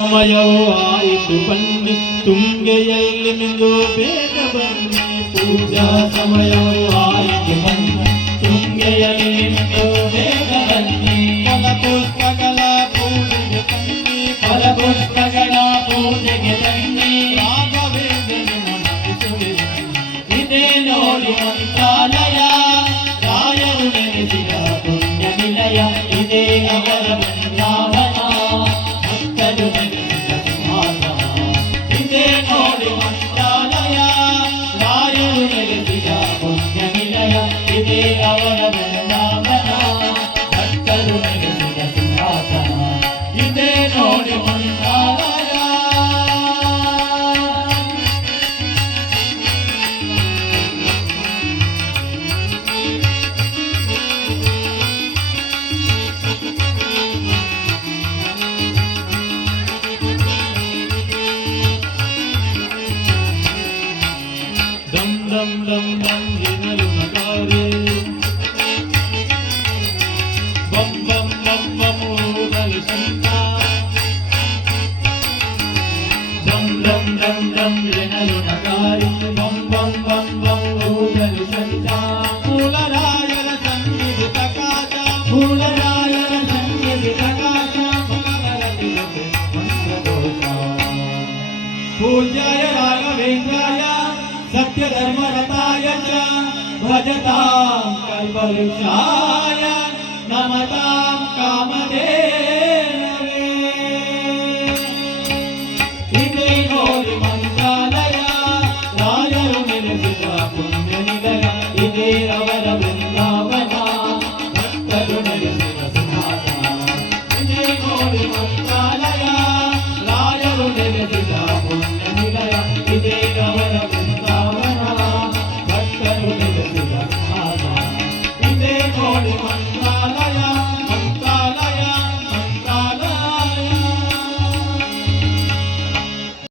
ಸಮಯವೂ ಆಯಿತು ಬನ್ನಿ ತುಂಗೆಯಲ್ಲಿ ಮಿಂದು ಬೇಗ ಬನ್ನಿ ಪೂಜಾ ಸಮಯವೂ ಆಯಿತು ಬನ್ನಿ ತುಂಗೆಯಲ್ಲಿ ಮಿಂದು ಬೇಗ ಬನ್ನಿ ಫಲಪುಷ್ಪಗಳ ಪೂಜೆಗೆ ತನ್ನಿ ಫಲಪುಷ್ಪಗಳ ಪೂಜೆಗೆ ತನ್ನಿ ರಾಘವೇಂದ್ರನ ನಮಿಸುವೆ ಇದೇ ನೋಡಿ ಮಂತ್ರಾಲಯ ರಾಯರು ನೆನೆಸಿದ ಪುಣ್ಯ ನಿಲಯ ಇದೇ ಅವರ ಬೃಂದಾವನ ಇದೇ ನೋಡಿ ಮಂತ್ರಾಲಯ ರಾಯರು ನೆಲೆಸಿದ ಪುಣ್ಯ ನಿಲಯ ಇದೇ ಅವರ ಬೃಂದಾವನ ಭಕ್ತರು ನೆಲೆಸಿದ ಸಿಂಹಾಸನ ಇದೇ ನೋಡಿ ಮಂತ್ರಾಲಯ dum dum dum dum hinalu nagare bum bum bum bum udal santa dum dum dum dum hinalu nagare bum bum bum bum udal santa poolarayara sannidhi prakasha poolarayara sannidhi prakasha bhagavarati mantra dosha pujaya raghavendraya सत्य धर्म रताय च भजतां कल्पवृक्षाय नमतां कामधेनवे इदे ನೋಡಿ ಮಂತ್ರಾಲಯ ರಾಯರು ನೆಲೆಸಿದ ಪುಣ್ಯ ನಿಲಯ ಇದೇ ಅವರ ಬೃಂದಾವನ ಭಕ್ತರು ನೆಲೆಸಿದ ಸಿಂಹಾಸನ ಇದೇ ನೋಡಿ ಮಂತ್ರಾಲಯ ರಾಯರು ನೆಲೆಸಿದ ಪುಣ್ಯ ನಿಲಯ ಇದೇ ಅವರ ನೋಡಿ